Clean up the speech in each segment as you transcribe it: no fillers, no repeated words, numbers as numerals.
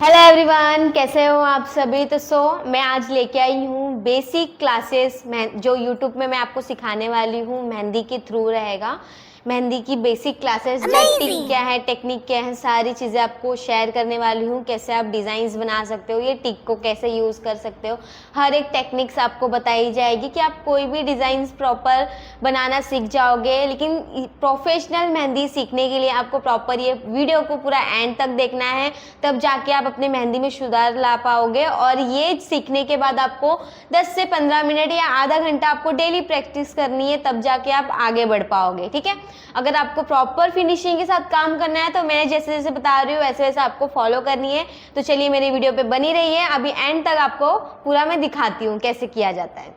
Hello everyone, कैसे हो आप सभी। तो मैं आज लेके आई हूँ बेसिक क्लासेस जो यूट्यूब में मैं आपको सिखाने वाली हूँ। मेहंदी के थ्रू रहेगा। मेहंदी की बेसिक क्लासेस, टिक क्या है, टेक्निक क्या है, सारी चीज़ें आपको शेयर करने वाली हूँ। कैसे आप डिज़ाइंस बना सकते हो, ये टिक को कैसे यूज़ कर सकते हो, हर एक टेक्निक्स आपको बताई जाएगी कि आप कोई भी डिज़ाइंस प्रॉपर बनाना सीख जाओगे। लेकिन प्रोफेशनल मेहंदी सीखने के लिए आपको प्रॉपर ये वीडियो को पूरा एंड तक देखना है, तब जाके आप अपने मेहंदी में सुधार ला पाओगे। और ये सीखने के बाद आपको 10 से 15 मिनट या आधा घंटा आपको डेली प्रैक्टिस करनी है, तब जाके आप आगे बढ़ पाओगे। ठीक है, अगर आपको प्रॉपर फिनिशिंग के साथ काम करना है तो मैं जैसे जैसे बता रही हूँ वैसे वैसे आपको फॉलो करनी है। तो चलिए मेरी वीडियो पे बनी रही है, अभी एंड तक आपको पूरा मैं दिखाती हूँ कैसे किया जाता है।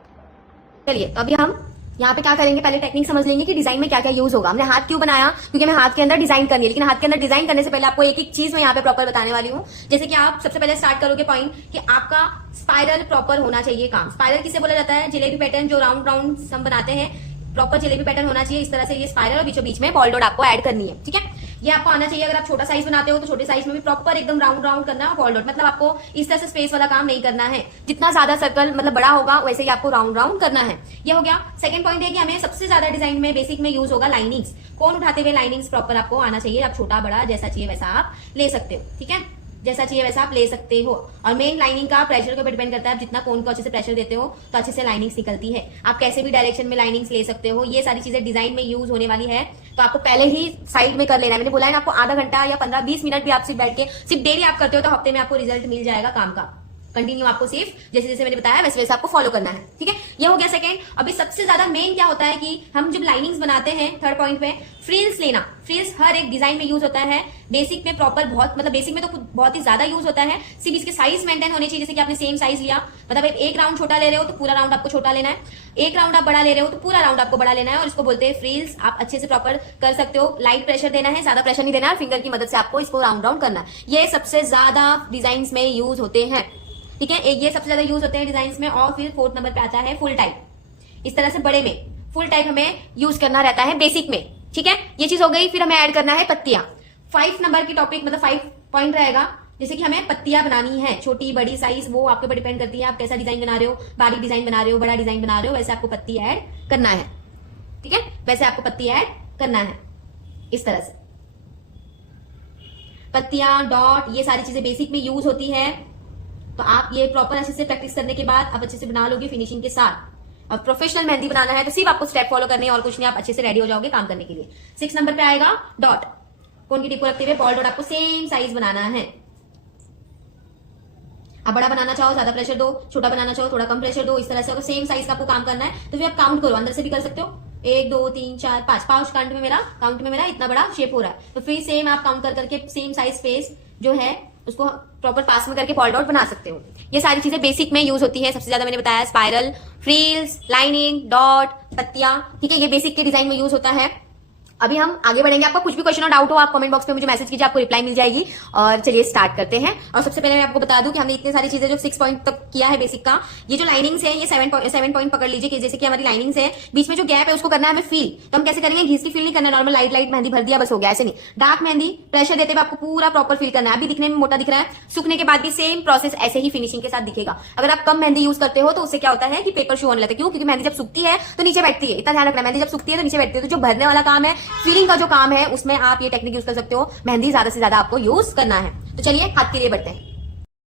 चलिए तो अभी हम यहाँ पे क्या करेंगे, पहले टेक्निक समझ लेंगे कि डिजाइन में क्या क्या यूज होगा। हमने हाथ क्यों बनाया, क्योंकि हमें हाथ के अंदर डिजाइन करनी है। लेकिन हाथ के अंदर डिजाइन करने से पहले आपको एक एक चीज मैं यहाँ पे प्रॉपर बताने वाली हूँ। जैसे कि आप सबसे पहले स्टार्ट करोगे पॉइंट कि आपका स्पाइरल प्रॉपर होना चाहिए। काम स्पाइरल किसे बोला जाता है, जलेबी पैटर्न जो राउंड राउंड हम बनाते हैं, प्रॉपर जलेबी पैटर्न होना चाहिए। इस तरह से ये स्पाइरल और बीचों बीच में बॉल डॉट आपको ऐड करनी है। ठीक है, ये आपको आना चाहिए। अगर आप छोटा साइज बनाते हो तो छोटे साइज में भी प्रॉपर एकदम राउंड राउंड करना है। बॉल डॉट मतलब आपको इस तरह से स्पेस वाला काम नहीं करना है। जितना ज्यादा सर्कल मतलब बड़ा होगा वैसे ही आपको राउंड राउंड करना है। ये हो गया। सेकंड पॉइंट है कि हमें सबसे ज्यादा डिजाइन में बेसिक में यूज होगा लाइनिंग्स। कौन उठाते हुए लाइनिंग्स प्रॉपर आपको आना चाहिए। आप छोटा बड़ा जैसा चाहिए वैसा आप ले सकते हो। ठीक है, जैसा चाहिए वैसा आप ले सकते हो। और मेन लाइनिंग का प्रेशर के ऊपर डिपेंड करता है। आप जितना कोन को अच्छे से प्रेशर देते हो तो अच्छे से लाइनिंग्स निकलती है। आप कैसे भी डायरेक्शन में लाइनिंग्स ले सकते हो। ये सारी चीजें डिजाइन में यूज होने वाली है, तो आपको पहले ही साइड में कर लेना है। मैंने बोला है ना, आपको आधा घंटा या 15-20 मिनट भी आप सिर्फ बैठ के सिर्फ डेली आप करते हो तो हफ्ते में आपको रिजल्ट मिल जाएगा काम का। कंटिन्यू आपको सिर्फ जैसे जैसे मैंने बताया वैसे वैसे आपको फॉलो करना है। ठीक है, ये हो गया सेकंड। अभी सबसे ज्यादा मेन क्या होता है कि हम जब लाइनिंग्स बनाते हैं, थर्ड पॉइंट पे फ्रिल्स लेना। फ्रिल्स हर एक डिजाइन में यूज होता है। बेसिक में प्रॉपर बहुत मतलब बेसिक में तो बहुत ही ज्यादा यूज होता है। सिर्फ इसके साइज मेंटेन होने चाहिए। जैसे कि आपने सेम साइज लिया, मतलब एक राउंड छोटा ले रहे हो तो पूरा राउंड आपको छोटा लेना है। एक राउंड आप बड़ा ले रहे हो तो पूरा राउंड आपको बड़ा लेना है। और इसको बोलते हैं फ्रिल्स। आप अच्छे से प्रॉपर कर सकते हो। लाइट प्रेशर देना है, ज्यादा प्रेशर नहीं देना है। फिंगर की मदद से आपको इसको राउंड राउंड करना है। ये सबसे ज्यादा डिजाइन में यूज होते हैं। ठीक है, ये सबसे ज्यादा यूज होते हैं डिजाइन में। और फिर फोर्थ नंबर पे आता है फुल टाइप। इस तरह से बड़े में फुल टाइप हमें यूज करना रहता है बेसिक में। ठीक है, ये चीज हो गई। फिर हमें ऐड करना है पत्तियां। 5 नंबर की टॉपिक मतलब 5 पॉइंट रहेगा। जैसे कि हमें पत्तियां बनानी है, छोटी बड़ी साइज वो आपके ऊपर डिपेंड करती है। आप कैसा डिजाइन बना रहे हो, बारीक डिजाइन बना रहे हो, बड़ा डिजाइन बना रहे हो, वैसे आपको पत्ती ऐड करना है। ठीक है, वैसे आपको पत्ती ऐड करना है। इस तरह से पत्तियां, डॉट, ये सारी चीजें बेसिक में यूज होती है। तो आप ये प्रॉपर अच्छे से प्रैक्टिस करने के बाद आप अच्छे से बना लोगे फिनिशिंग के साथ। और प्रोफेशनल मेहंदी बनाना है तो सिर्फ आपको स्टेप फॉलो करने हैं और कुछ नहीं। आप अच्छे से रेडी हो जाओगे काम करने के लिए। 6 नंबर पे आएगा डॉट। कोन की टिप को रखते हुए बॉल डॉट आपको सेम साइज बनाना है। आप बड़ा बनाना चाहो ज्यादा प्रेशर दो, छोटा बनाना चाहो थोड़ा कम प्रेशर दो। इस तरह से अगर सेम साइज का आपको काम करना है तो फिर आप काउंट करो, अंदर से भी कर सकते हो। 1 2 3 4 5 5 काउंट में मेरा इतना बड़ा शेप हो रहा है। तो फिर सेम आप काउंट कर करके सेम साइज स्पेस जो है उसको प्रॉपर पास में करके बॉल डॉट बना सकते हो। ये सारी चीजें बेसिक में यूज होती है। सबसे ज्यादा मैंने बताया स्पाइरल, फ्रील्स, लाइनिंग, डॉट, पत्तियां। ठीक है, ये बेसिक के डिजाइन में यूज होता है। अभी हम आगे बढ़ेंगे। आपका कुछ भी क्वेश्चन और डाउट हो आप कमेंट बॉक्स में मुझे मैसेज कीजिए, आपको रिप्लाई मिल जाएगी। और चलिए स्टार्ट करते हैं। और सबसे पहले मैं आपको बता दूं कि हमने इतनी सारी चीजें जो 6 पॉइंट तक किया है बेसिक का, ये जो लाइनिंग्स है ये 7 पॉइंट पकड़ लीजिए कि जैसे कि हमारी लाइनिंग्स है, बीच में जो गैप है उसको करना है हमें फील। तो हम कैसे करेंगे, घिस की फील नहीं करना, नॉर्मल लाइट लाइट मेहंदी भर दिया बस हो गया, ऐसे नहीं। डार्क मेहंदी प्रेशर देते हुए आपको पूरा प्रॉपर फील करना है। अभी दिखने में मोटा दिख रहा है, सूखने के बाद भी सेम प्रोसेस ऐसे ही फिनिशिंग के साथ दिखेगा। अगर आप कम मेहंदी यूज करते हो तो उससे क्या होता है कि पेपर शो होने लगता है। क्यों, क्योंकि मेहंदी जब सूखती है तो नीचे बैठती है। इतना ध्यान रखना, मेहंदी जब सूखती है तो नीचे बैठती है। तो जो भरने वाला काम है, फीलिंग का जो काम है, उसमें आप ये टेक्निक यूज कर सकते हो। मेहंदी ज्यादा से ज्यादा आपको यूज करना है। तो चलिए हाथ के लिए बढ़ते हैं।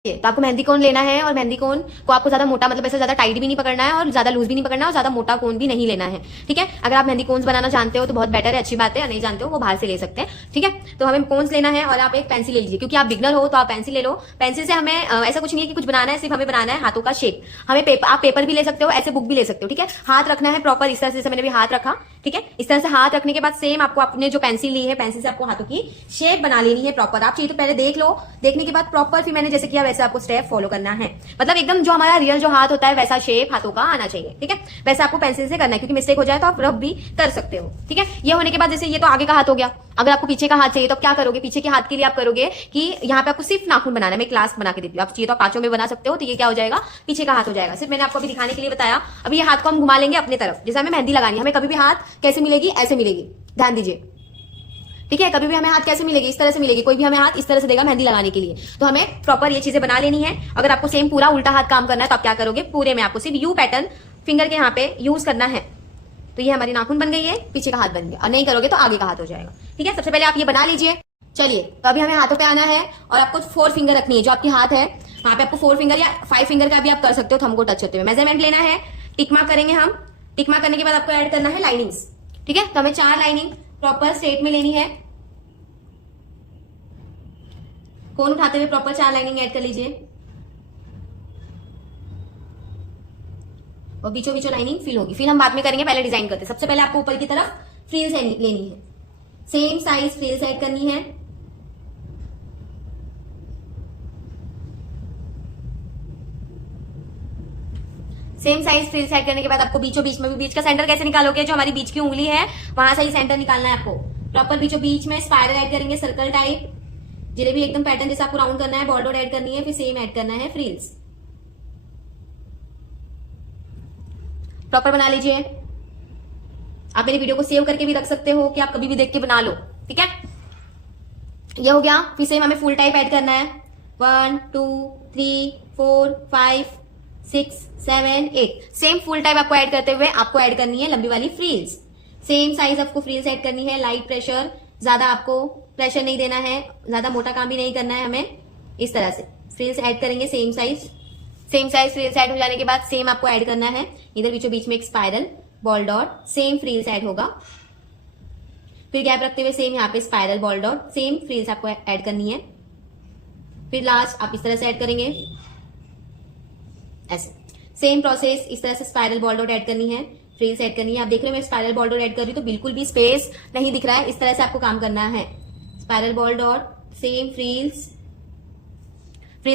तो आपको मेहंदी कोन लेना है और मेहंदी कोन को आपको ज्यादा मोटा मतलब ऐसा ज्यादा टाइट भी नहीं पकड़ना है और ज्यादा लूज भी नहीं पकड़ना है और ज्यादा मोटा कोन भी नहीं लेना है। ठीक है, अगर आप मेहंदी कोन्स बनाना जानते हो तो बहुत बेटर है, अच्छी बात है। या नहीं जानते हो वो बाहर से ले सकते हैं। ठीक है, तो हमें कोन्स लेना है और आप एक पेंसिल ले लीजिए। क्योंकि आप बिगनर हो तो आप पेंसिल ले लो। पेंसिल से हमें ऐसा कुछ नहीं है कि कुछ बनाना है, सिर्फ हमें बनाना है हाथों का शेप। हमें आप पेपर भी ले सकते हो, ऐसे बुक भी ले सकते हो। ठीक है, हाथ रखना है प्रॉपर इस तरह से, जैसे मैंने भी हाथ रखा। ठीक है, इस तरह से हाथ रखने के बाद सेम आपको अपने जो पेंसिल ली है, पेंसिल से आपको हाथों की शेप बना लेनी है प्रॉपर। आप चाहिए तो पहले देख लो, देखने के बाद प्रॉपर फिर मैंने जैसे किया वैसे आपको स्टेप फॉलो करना है। मतलब एकदम जो हमारा रियल जो हाथ होता है वैसा शेप हाथों का आना चाहिए। ठीक है, वैसे आपको पेंसिल से करना है, क्योंकि मिस्टेक हो जाए तो आप रफ भी कर सकते हो। ठीक है, ये होने के बाद जैसे ये तो आगे का हाथ हो गया। अगर आपको पीछे का हाथ चाहिए तो आप क्या करोगे, पीछे के हाथ के लिए आप करोगे कि यहाँ पे आपको सिर्फ नाखून बनाना है। मैं क्लास बना के देती हूँ, आप चाहिए तो 5 में बना सकते हो। तो ये क्या हो जाएगा, पीछे का हाथ हो जाएगा। सिर्फ मैंने आपको अभी दिखाने के लिए बताया। अभी ये हाथ को हम घुमा लेंगे अपने तरफ। जैसे हमें मेहंदी लगानी है, हमें कभी भी हाथ कैसे मिलेगी, ऐसे मिलेगी, ध्यान दीजिए। ठीक है। कभी भी हमें हाथ कैसे मिलेगी, इस तरह से मिलेगी, कोई भी हमें हाथ इस तरह से देगा मेहंदी लगाने के लिए। तो हमें प्रॉपर ये चीजें बना लेनी है। अगर आपको सेम पूरा उल्टा हाथ काम करना है तो आप क्या करोगे, पूरे में आपको सिर्फ यू पैटर्न फिंगर के यहाँ पे यूज करना है। तो ये हमारी नाखून बन गई है, पीछे का हाथ बन गया, और नहीं करोगे तो आगे का हाथ हो जाएगा। ठीक है, सबसे पहले आप ये बना लीजिए। चलिए, तो अभी हमें हाथों पे आना है और आपको 4 फिंगर रखनी है। जो आपकी हाथ है वहां पे आपको 4 फिंगर या 5 फिंगर का भी आप कर सकते हो, थंब को टच होते हुए मेजरमेंट लेना है। टिक मार्क करेंगे हम। टिक मार्क करने के बाद आपको ऐड करना है लाइनिंग्स। ठीक है, तो हमें 4 लाइनिंग प्रॉपर स्ट्रेट में लेनी है। कोन उठाते हुए प्रॉपर 4 लाइनिंग ऐड कर लीजिए, और बीचों बीचों लाइनिंग फिल होगी। फिर हम बाद में करेंगे, पहले डिजाइन करते हैं। सबसे पहले आपको ऊपर की तरफ फ्रिल्स लेनी है। सेम साइज फ्रिल्स ऐड करनी है। सेम साइज फ्रिल्स ऐड करने के बाद आपको बीचों बीच में भी, बीच का सेंटर कैसे निकालोगे, जो हमारी बीच की उंगली है वहां से ही सेंटर निकालना है आपको। प्रॉपर बीचों बीच में स्पाइरल ऐड करेंगे, सर्कल टाइप, जिलेबी एकदम पैटर्न जैसा आपको राउंड करना है। बॉल डॉट ऐड करनी है, फिर सेम ऐड करना है फ्रिल्स। प्रॉपर बना लीजिए। आप मेरी वीडियो को सेव करके भी रख सकते हो कि आप कभी भी देख के बना लो। ठीक है, ये हो गया। फिर सेम हमें फुल टाइप ऐड करना है। 1 2 3 4 5 6 7 8 सेम फुल टाइप आपको ऐड करते हुए आपको ऐड करनी है लंबी वाली फ्रिल्स। सेम साइज आपको फ्रिल्स ऐड करनी है। लाइट प्रेशर, ज्यादा आपको प्रेशर नहीं देना है, ज्यादा मोटा काम भी नहीं करना है हमें। इस तरह से फ्रिल्स ऐड करेंगे। सेम साइज फ्रिल्स ऐड हो जाने के बाद सेम आपको ऐड करना है इधर बीचों बीच में एक spiral ball dot, same frills add होगा। फिर गैप रखते हुए सेम यहाँ पे spiral ball dot, same frills आपको ऐड करनी है। फिर लास्ट आप इस तरह से ऐड करेंगे, ऐसे सेम प्रोसेस। इस तरह से स्पाइरल बॉल डॉट ऐड करनी है, फ्रिल्स ऐड करनी है। आप देख रहे हो मैं स्पाइरल बॉल डॉट ऐड कर रही हूँ तो बिल्कुल भी स्पेस नहीं दिख रहा है। इस तरह से आपको काम करना है। Spiral ball dot, same frills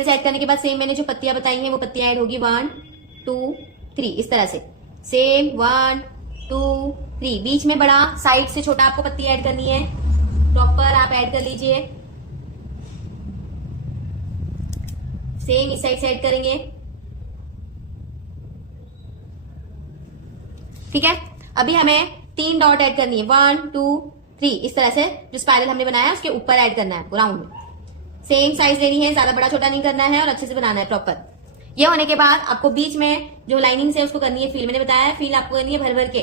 add करने के बाद सेम मैंने जो पत्तियां बताई हैं वो पत्तियां ऐड होगी। 1 2 3 इस तरह से सेम 1 2 3। बीच में बड़ा, साइड से छोटा आपको पत्ती ऐड करनी है। प्रॉपर आप ऐड कर लीजिए। सेम इस साइड से ऐड करेंगे। ठीक है, अभी हमें 3 डॉट ऐड करनी है। 1 2 3 इस तरह से जो स्पाइरल हमने बनाया उसके ऊपर ऐड करना है आपको राउंड में। सेम साइज लेनी है, ज्यादा बड़ा छोटा नहीं करना है, और अच्छे से बनाना है प्रॉपर। ये होने के बाद आपको बीच में जो लाइनिंग है उसको करनी है फील। मैंने बताया फील आपको करनी है भर भर के।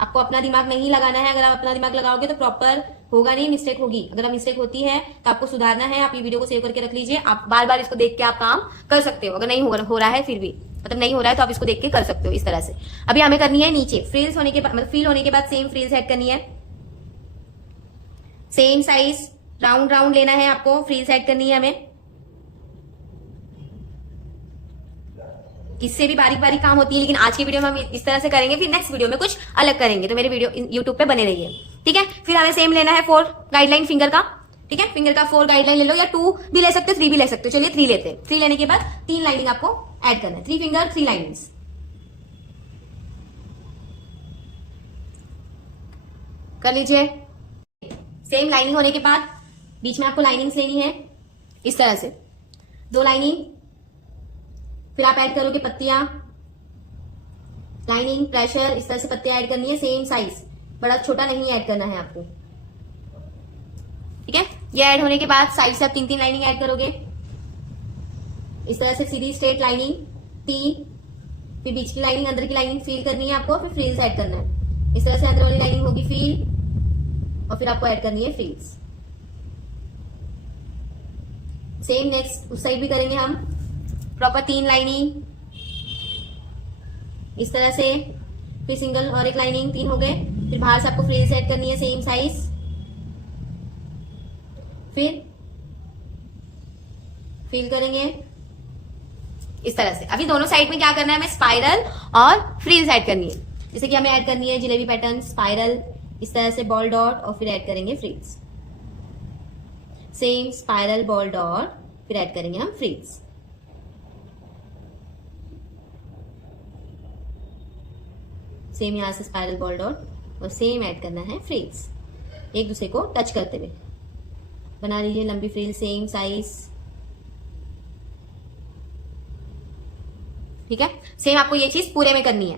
आपको अपना दिमाग नहीं लगाना है। अगर आप अपना दिमाग लगाओगे तो प्रॉपर होगा नहीं, मिस्टेक होगी। अगर मिस्टेक होती है तो आपको सुधारना है। आप ये वीडियो को सेव करके रख लीजिए। आप बार बार इसको देख के आप काम कर सकते हो। अगर नहीं हो रहा है फिर भी, मतलब नहीं हो रहा है तो आप इसको देख के कर सकते हो इस तरह से। अभी हमें करनी है नीचे फ्रिल्स होने के बाद, मतलब फील होने के बाद सेम फ्रिल्स ऐड करनी है। सेम साइज राउंड राउंड लेना है आपको, फ्रिल्स ऐड करनी है हमें। इससे भी बारीक बारीक काम होती है, लेकिन आज की वीडियो में हम इस तरह से करेंगे, फिर नेक्स्ट वीडियो में कुछ अलग करेंगे। तो मेरे वीडियो यूट्यूब पे बने रहिए। ठीक है, फिर हमें सेम लेना है 4 गाइडलाइन फिंगर का। ठीक है, फिंगर का 4 गाइडलाइन ले लो, या 2 भी ले सकते हो, 3 भी ले सकते हो। चलिए 3 लेते हैं। 3 लेने के बाद 3 लाइनिंग आपको ऐड करना है। 3 फिंगर 3 लाइनिंग्स। कर लीजिए। सेम लाइनिंग होने के बाद बीच में आपको लाइनिंग्स लेनी है इस तरह से 2 लाइनिंग। फिर आप ऐड करोगे पत्तियां, लाइनिंग, प्रेशर, इस तरह से पत्तियां ऐड करनी है। सेम साइज, बड़ा छोटा नहीं ऐड करना है आपको। ठीक है, ये ऐड होने के बाद साइड से आप 3-3 लाइनिंग ऐड करोगे इस तरह से सीधी स्ट्रेट लाइनिंग 3। फिर बीच की लाइनिंग, अंदर की लाइनिंग फील करनी है आपको। फिर फ्रिल्स ऐड करना है इस तरह से। अंदर वाली लाइनिंग होगी फील, और फिर आपको ऐड करनी है फ्रिल्स। सेम नेक्स्ट उस साइड भी करेंगे हम। प्रॉपर 3 लाइनिंग इस तरह से, फिर सिंगल और एक लाइनिंग, 3 हो गए। फिर बाहर से आपको फ्रिल्स ऐड करनी है सेम साइज। फिर फिल करेंगे इस तरह से। अभी दोनों साइड में क्या करना है, हमें स्पाइरल और फ्रिल्स ऐड करनी है। जैसे कि हमें ऐड करनी है जिलेबी पैटर्न, स्पाइरल इस तरह से बॉल डॉट, और फिर ऐड करेंगे frills. Same spiral ball dot, फिर ऐड करेंगे हम फ्रिल्स। सेम यहां से स्पाइरल बॉल डॉट, और सेम ऐड करना है फ्रिल्स। एक दूसरे को टच करते हुए बना लीजिए लंबी फ्रिल, सेम साइज। ठीक है, सेम आपको ये चीज पूरे में करनी है।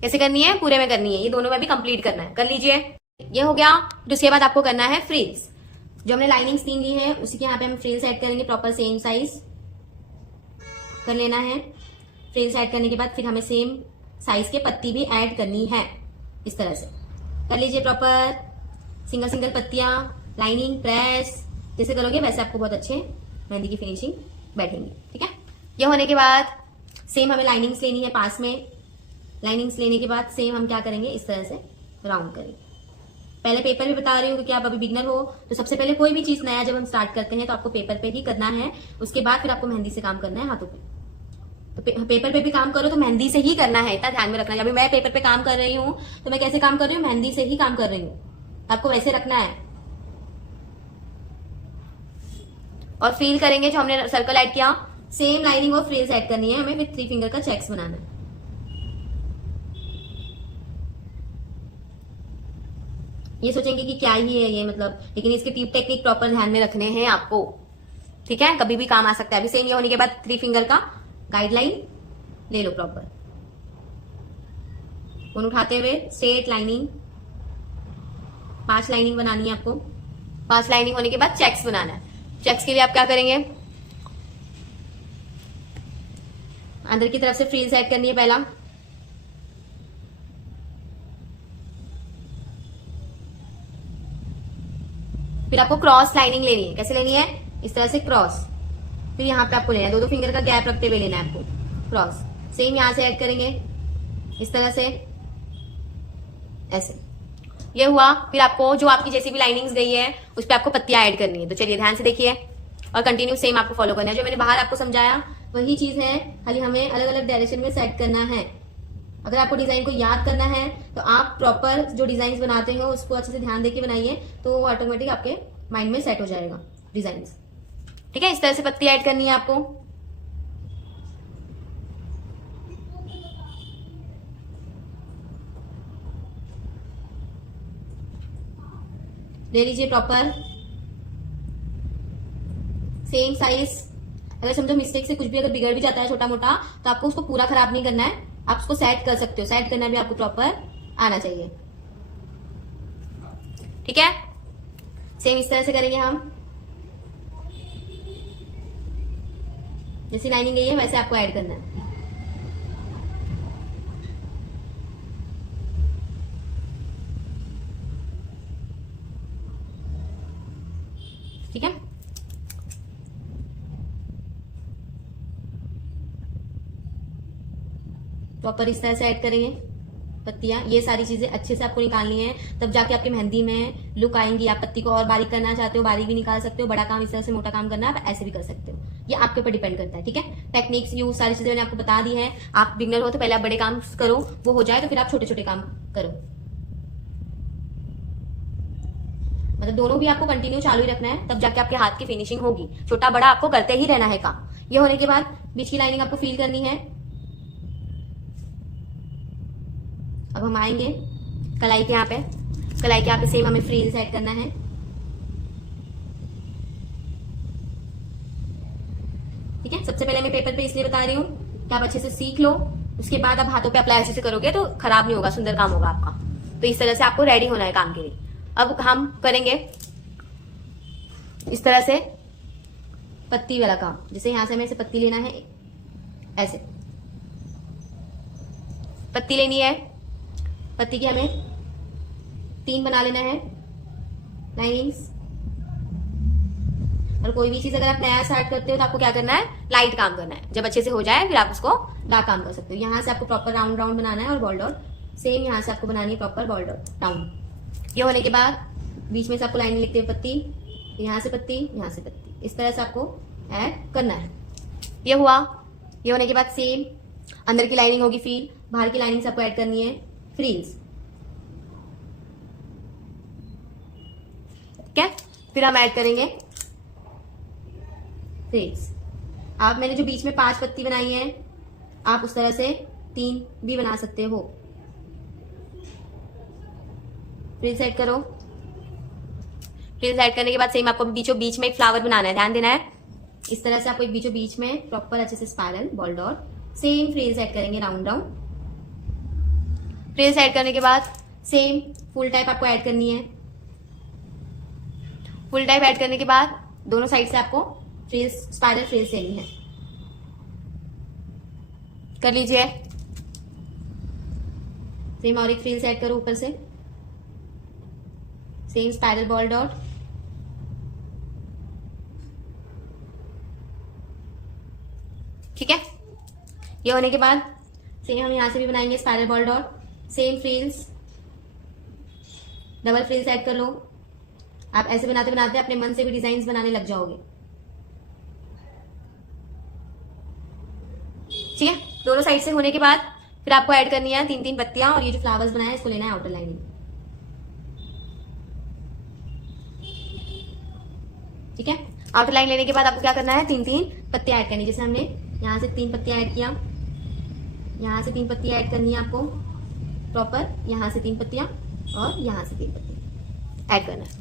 कैसे करनी है, पूरे में करनी है। ये दोनों में भी कंप्लीट करना है। कर लीजिए। ये हो गया। फिर उसके बाद आपको करना है फ्रिल्स। जो हमने लाइनिंग्स 3 ली है उसी के यहाँ पे हम फ्रिल्स ऐड करेंगे, प्रॉपर सेम साइज कर लेना है। फ्रिल्स ऐड करने के बाद फिर हमें सेम साइज के पत्ती भी ऐड करनी है। इस तरह से कर लीजिए प्रॉपर सिंगल सिंगल पत्तियां, लाइनिंग प्रेस जैसे करोगे वैसे आपको बहुत अच्छे मेहंदी की फिनिशिंग बैठेंगी। ठीक है, ये होने के बाद सेम हमें लाइनिंग्स लेनी है पास में। लाइनिंग्स लेने के बाद सेम हम क्या करेंगे, इस तरह से राउंड करेंगे। पहले पेपर भी बता रही हूँ क्योंकि आप अभी बिगनर हो, तो सबसे पहले कोई भी चीज नया जब हम स्टार्ट करते हैं तो आपको पेपर पे ही करना है। उसके बाद फिर आपको मेहंदी से काम करना है हाथों पे। तो पेपर पे भी काम करो तो मेहंदी से ही करना है, इतना ध्यान में रखना है। अभी मैं पेपर पे काम कर रही हूँ तो मैं कैसे काम कर रही हूँ, मेहंदी से ही काम कर रही हूँ, आपको वैसे रखना है। और फील करेंगे जो हमने सर्कल ऐड किया, सेम लाइनिंग और फ्रिल्स ऐड करनी है हमें, फिर 3 फिंगर का चेक्स बनाना है। ये सोचेंगे कि क्या ही है ये मतलब, लेकिन इसके टिप टेक्निक प्रॉपर ध्यान में रखने हैं आपको। ठीक है, कभी भी काम आ सकता है। अभी सेम ये होने के बाद 3 फिंगर का गाइडलाइन ले लो प्रॉपर, उन उठाते हुए स्ट्रेट लाइनिंग, 5 लाइनिंग बनानी है आपको। 5 लाइनिंग होने के बाद चेक्स बनाना है। चेक्स के लिए आप क्या करेंगे, अंदर की तरफ से फ्रिल्स ऐड करनी है पहला, फिर आपको क्रॉस लाइनिंग लेनी है। कैसे लेनी है, इस तरह से क्रॉस, फिर यहाँ पे आपको लेना है 2-2 फिंगर का गैप रखते हुए लेना है आपको क्रॉस। सेम यहां से ऐड करेंगे इस तरह से, ऐसे ये हुआ। फिर आपको जो आपकी जैसी भी लाइनिंग्स गई है उस पर आपको पत्तियां ऐड करनी है। तो चलिए ध्यान से देखिए और कंटिन्यू सेम आपको फॉलो करना है। जो मैंने बाहर आपको समझाया वही चीज है, खाली हमें अलग अलग डायरेक्शन में सेट करना है। अगर आपको डिजाइन को याद करना है तो आप प्रॉपर जो डिजाइन बनाते हो उसको अच्छे से ध्यान देके बनाइए, तो वो ऑटोमेटिक आपके माइंड में सेट हो जाएगा डिजाइन। ठीक है, इस तरह से पत्ती ऐड करनी है आपको। ले लीजिए प्रॉपर सेम साइज। अगर समझो मिस्टेक से कुछ भी अगर बिगड़ भी जाता है छोटा मोटा, तो आपको उसको पूरा खराब नहीं करना है, आप उसको सेट कर सकते हो। सेट करना भी आपको प्रॉपर आना चाहिए। ठीक है, सेम इस तरह से करेंगे हम। जैसी लाइनिंग गई है वैसे आपको ऐड करना है। ठीक है, प्रॉपर इस तरह से ऐड करेंगे पत्तियां। ये सारी चीजें अच्छे से आपको निकालनी है, तब जाके आपकी मेहंदी में लुक आएंगी। आप पत्ती को और बारीक करना चाहते हो बारीक भी निकाल सकते हो, बड़ा काम इस तरह से मोटा काम करना है आप ऐसे भी कर सकते हो, ये आपके ऊपर डिपेंड करता है। ठीक है, टेक्निक्स यूज सारी चीजें मैंने आपको बता दी है। आप बिगनर हो तो पहले आप बड़े काम करो, वो हो जाए तो फिर आप छोटे छोटे काम करो। मतलब दोनों भी आपको कंटिन्यू चालू ही रखना है, तब जाके आपके हाथ की फिनिशिंग होगी। छोटा बड़ा आपको करते ही रहना है काम। ये होने के बाद बीच की लाइनिंग आपको फील करनी है। अब हम आएंगे कलाई के यहाँ पे। कलाई के यहाँ पे सेम हमें फ्रिल्स ऐड करना है। ठीक है, सबसे पहले मैं पेपर पे इसलिए बता रही हूँ कि आप अच्छे से सीख लो, उसके बाद आप हाथों पे अप्लाई अच्छे से करोगे तो खराब नहीं होगा, सुंदर काम होगा आपका। तो इस तरह से आपको रेडी होना है काम के लिए। अब हम करेंगे इस तरह से पत्ती वाला काम। जैसे यहां से हमें इसे पत्ती लेना है, ऐसे पत्ती लेनी है। पत्ती की हमें 3 बना लेना है लाइनिंग्स। और कोई भी चीज अगर आप नया स्टार्ट करते हो तो आपको क्या करना है, लाइट काम करना है। जब अच्छे से हो जाए फिर आप उसको डार्क काम कर सकते हो। यहां से आपको प्रॉपर राउंड राउंड बनाना है और बॉल डॉट सेम यहां से आपको बनानी है प्रॉपर बॉल डॉट राउंड। ये होने के बाद बीच में से आपको लाइन लिखते हुए पत्ती, यहां से पत्ती, यहां से पत्ती, इस तरह से आपको ऐड करना है। ये हुआ। ये होने के बाद सेम अंदर की लाइनिंग होगी फील, बाहर की लाइनिंग से आपको ऐड करनी है फ्रिल्स। ठीक है, फिर हम ऐड करेंगे फ्रिल्स। आप मैंने जो बीच में 5 पत्ती बनाई है, आप उस तरह से 3 भी बना सकते हो। फ्रिल्स ऐड करो। फ्रिल्स ऐड करने के बाद सेम आपको बीचों बीच में एक फ्लावर बनाना है, ध्यान देना है। इस तरह से आपको एक बीचों बीच में प्रॉपर अच्छे से spiral ball dot same frills add करेंगे राउंड राउंड। फ्रिल्स ऐड करने के बाद सेम फुल टाइप आपको ऐड करनी है। फुल टाइप ऐड करने के बाद दोनों साइड से आपको फ्रिल्स, स्पाइरल फ्रिल्स लेनी है। कर लीजिए। सेम और एक फ्रिल्स ऐड करो ऊपर से, सेम स्पाइरल बॉल डॉट। ठीक है, ये होने के बाद सेम हम यहां से भी बनाएंगे spiral ball dot. Same frills, double frills add कर लो। आप ऐसे बनाते बनाते अपने मन से भी डिजाइन बनाने लग जाओगे। ठीक है, दोनों साइड से होने के बाद फिर आपको ऐड करनी है 3-3 पत्तियां, और ये जो फ्लावर्स बनाया है इसको लेना है आउटर लाइनिंग। ठीक है, आउटर लाइन लेने के बाद आपको क्या करना है, 3-3 पत्तियां ऐड करनी है। जैसे हमने यहां से 3 पत्तियां ऐड किया, यहां से 3 पत्तियां ऐड करनी है आपको प्रॉपर, यहां से 3 पत्तियां और यहां से 3 पत्तियां ऐड करना है।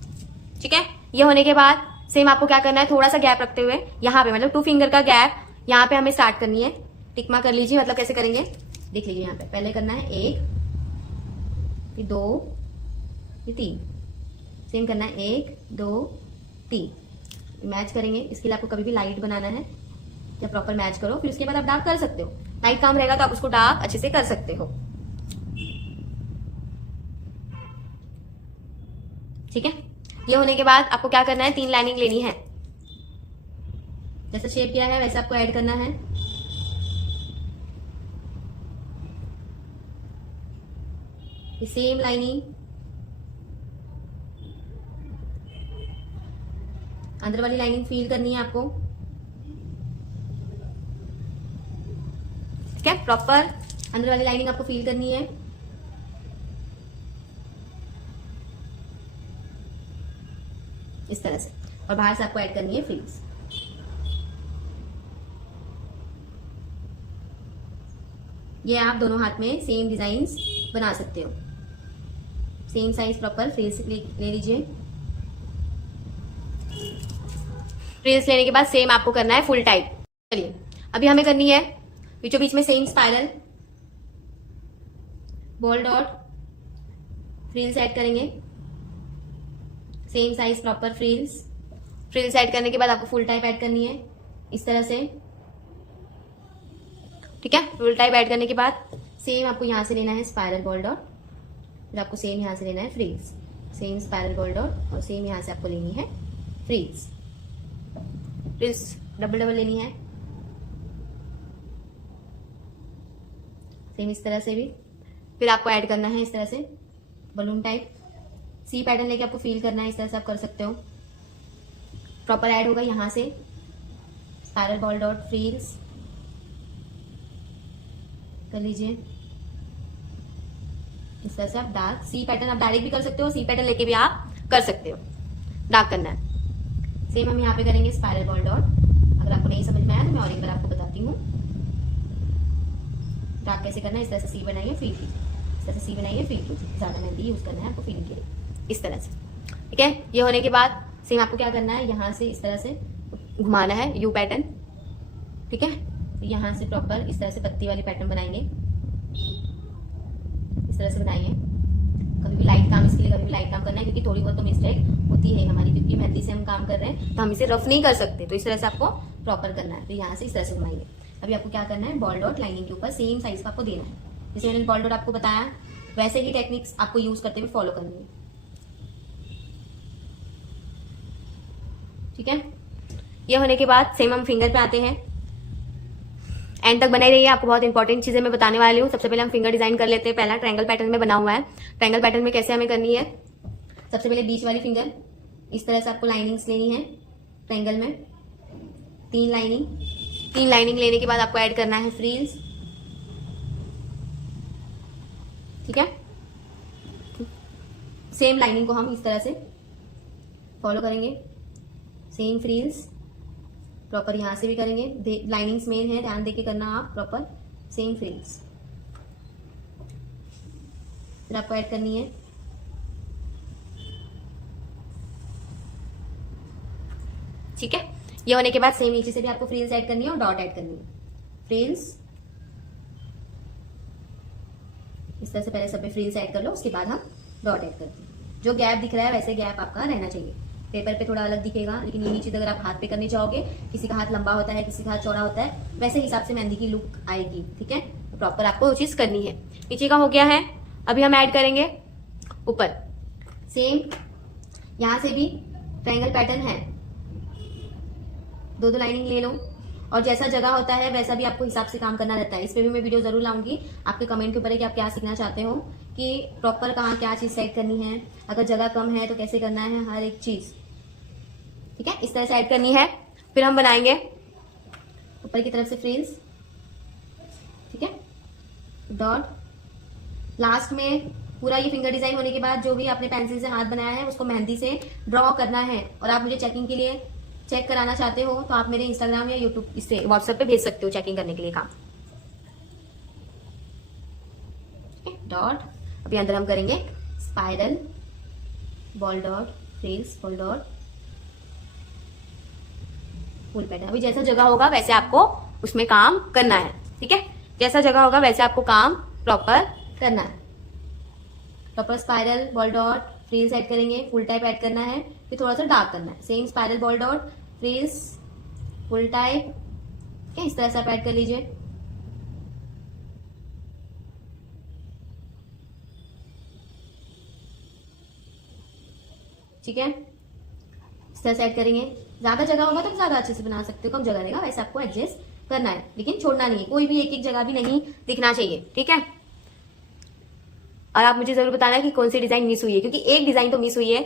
ठीक है, ये होने के बाद सेम आपको क्या करना है, थोड़ा सा गैप रखते हुए यहाँ पे, मतलब 2 फिंगर का गैप यहाँ पे हमें स्टार्ट करनी है। टिक मार्क कर लीजिए, मतलब कैसे करेंगे देख लीजिए। यहाँ पे पहले करना है 1, फिर 2, फिर 3। सेम करना है 1, 2, 3। मैच करेंगे। इसके लिए आपको कभी भी लाइट बनाना है या प्रॉपर मैच करो, फिर उसके बाद आप डार्क कर सकते हो। लाइट काम रहेगा तो आप उसको डार्क अच्छे से कर सकते हो। ठीक है, ये होने के बाद आपको क्या करना है, 3 लाइनिंग लेनी है। जैसा शेप किया है वैसे आपको ऐड करना है। सेम लाइनिंग, अंदर वाली लाइनिंग फील करनी है आपको। ठीक है, प्रॉपर अंदर वाली लाइनिंग आपको फील करनी है। इस तरह से, और बाहर से आपको ऐड करनी है फ्रिल्स। ये आप दोनों हाथ में सेम डिजाइन्स बना सकते हो। सेम साइज प्रॉपर फ्रिल्स ले लीजिए। फ्रिल्स लेने के बाद सेम आपको करना है फुल टाइप। चलिए, अभी हमें करनी है बीचों बीच में same spiral ball dot, frills add करेंगे। Same size proper frills. Frills add करने के बाद आपको फुल टाइप ऐड करनी है इस तरह से। ठीक है, फुल टाइप ऐड करने के बाद सेम आपको यहां से लेना है स्पाइरल बॉल डॉट, फिर आपको सेम यहां से लेना है frills. Same spiral ball dot और सेम यहां से आपको लेनी है फ्रिल्स। फ्रिल्स डबल डबल लेनी है। सेम इस तरह से भी। फिर आपको ऐड करना है इस तरह से बलून टाइप। सी पैटर्न लेके आपको फील करना है, इस तरह से आप कर सकते हो। प्रॉपर ऐड होगा यहां से स्पाइरल बॉल डॉट, फ्रिल्स कर लीजिए। इस तरह से आप डार्क सी पैटर्न आप डायरेक्ट भी कर सकते हो, सी पैटर्न लेके भी आप कर सकते हो। डार्क करना है। सेम हम यहाँ पे करेंगे स्पाइरल बॉल डॉट। अगर आपको नहीं समझ में आया तो मैं और एक बार आपको बताती हूँ डार्क कैसे करना है। इस तरह से सी बनाइए, फील कीजिए। इस तरह से सी बनाइए, फील कीजिए। ज्यादा मेहंदी यूज करना है आपको फीलिंग के लिए, इस तरह से। ठीक है, ये होने के बाद सेम आपको क्या करना है, यहाँ से इस तरह से घुमाना है यू पैटर्न। ठीक है, यहाँ से प्रॉपर इस तरह से पत्ती वाली पैटर्न बनाएंगे। इस तरह से बनाइए। कभी भी लाइट काम, इसके लिए कभी भी लाइट काम करना है, क्योंकि थोड़ी बहुत तो मिस्टेक होती है हमारी, क्योंकि मेहंदी से हम काम कर रहे हैं तो हम इसे रफ नहीं कर सकते। तो इस तरह से आपको प्रॉपर करना है। तो यहाँ से इस तरह से घुमाइए। अभी आपको क्या करना है, बॉल डॉट लाइनिंग के ऊपर सेम साइज का आपको देना है। जैसे मैंने बॉल डॉट आपको बताया वैसे ही टेक्निक्स आपको यूज करते हुए फॉलो करनी है। ठीक है, ये होने के बाद सेम हम फिंगर पे आते हैं। एंड तक बने रहिए, आपको बहुत इंपॉर्टेंट चीजें मैं बताने वाली हूँ। सबसे पहले हम फिंगर डिजाइन कर लेते हैं। पहला ट्रायंगल पैटर्न में बना हुआ है। ट्रायंगल पैटर्न में कैसे हमें करनी है, सबसे पहले बीच वाली फिंगर इस तरह से आपको लाइनिंग्स लेनी है। ट्रायंगल में 3 लाइनिंग लेने के बाद आपको ऐड करना है फ्रिल्स। ठीक है, सेम लाइनिंग को हम इस तरह से फॉलो करेंगे। सेम फ्रिल्स प्रॉपर यहां से भी करेंगे। लाइनिंग्स मेन है, ध्यान देके करना आप प्रॉपर। सेम फ्रिल्स फिर आपको ऐड करनी है। ठीक है, ये होने के बाद सेम नीचे से भी आपको फ्रिल्स ऐड करनी है और डॉट ऐड करनी है। फ्रिल्स इस तरह से पहले सब पे फ्रिल्स ऐड कर लो, उसके बाद हम डॉट ऐड करते हैं। जो गैप दिख रहा है वैसे गैप आपका रहना चाहिए। पेपर पे थोड़ा अलग दिखेगा, लेकिन यही चीज अगर आप हाथ पे करनी चाहोगे, किसी का हाथ लंबा होता है, किसी का हाथ चौड़ा होता है, वैसे हिसाब से मेहंदी की लुक आएगी। ठीक है, तो प्रॉपर आपको वो चीज करनी है। नीचे का हो गया है, अभी हम ऐड करेंगे ऊपर। सेम यहां से भी ट्रायंगल पैटर्न है, दो लाइनिंग ले लो, और जैसा जगह होता है वैसा भी आपको हिसाब से काम करना रहता है। इस पे भी मैं वीडियो जरूर लाऊंगी, आपके कमेंट के ऊपर है कि आप क्या सीखना चाहते हो, कि प्रॉपर कहाँ क्या चीज सेट करनी है, अगर जगह कम है तो कैसे करना है, हर एक चीज। ठीक है, इस तरह से ऐड करनी है। फिर हम बनाएंगे ऊपर की तरफ से फ्रिल्स। ठीक है, डॉट। लास्ट में पूरा ये फिंगर डिजाइन होने के बाद जो भी आपने पेंसिल से हाथ बनाया है उसको मेहंदी से ड्रॉ करना है। और आप मुझे चेकिंग के लिए चेक कराना चाहते हो तो आप मेरे इंस्टाग्राम या यूट्यूब इससे व्हाट्सएप पे भेज सकते हो चेकिंग करने के लिए काम। डॉट। अभी अंदर हम करेंगे spiral, ball dot, frills, ball dot, full pattern. अभी जैसा जगह होगा वैसे आपको उसमें काम करना है। ठीक है, जैसा जगह होगा वैसे आपको काम प्रॉपर करना है। Proper spiral, ball dot, frills add करेंगे, फुल टाइप ऐड करना है, फिर थोड़ा सा डार्क करना है। Same spiral, ball dot, frills, full type. इस तरह से आप ऐड कर लीजिए। ठीक है, इस तरह से ऐड करेंगे। ज्यादा जगह होगा तो ज्यादा अच्छे से बना सकते हो, कम जगह रहेगा वैसे आपको एडजस्ट करना है, लेकिन छोड़ना नहीं है, कोई भी एक एक जगह भी नहीं दिखना चाहिए। ठीक है, और आप मुझे जरूर बताना कि कौन सी डिजाइन मिस हुई है, क्योंकि एक डिजाइन तो मिस हुई है।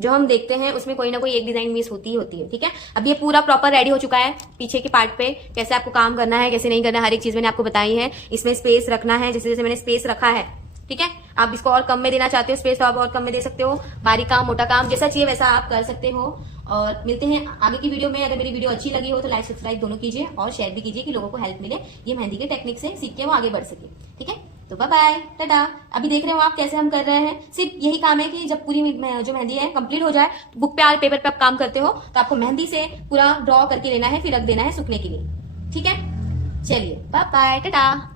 जो हम देखते हैं उसमें कोई ना कोई एक डिजाइन मिस होती ही होती है। ठीक है, अब ये पूरा प्रॉपर रेडी हो चुका है। पीछे के पार्ट पे कैसे आपको काम करना है, कैसे नहीं करना है, हर एक चीज मैंने आपको बताई है। इसमें स्पेस रखना है, जैसे जैसे मैंने स्पेस रखा है। ठीक है, आप इसको और कम में देना चाहते हो स्पेस तो आप और कम में दे सकते हो। बारीक काम, मोटा काम, जैसा चाहिए वैसा आप कर सकते हो। और मिलते हैं आगे की वीडियो में। अगर मेरी वीडियो अच्छी लगी हो तो लाइक सब्सक्राइब दोनों कीजिए और शेयर भी कीजिए कि लोगों को हेल्प मिले, ये मेहंदी के टेक्निक से सीख के वो आगे बढ़ सके। ठीक है, तो बाय बाय, टाटा। अभी देख रहे हो आप कैसे हम कर रहे हैं। सिर्फ यही काम है कि जब पूरी जो मेहंदी है कंप्लीट हो जाए, बुक पे और पेपर पे आप काम करते हो तो आपको मेहंदी से पूरा ड्रॉ करके लेना है, फिर रख देना है सूखने के लिए। ठीक है, चलिए बाय बाय, टाटा।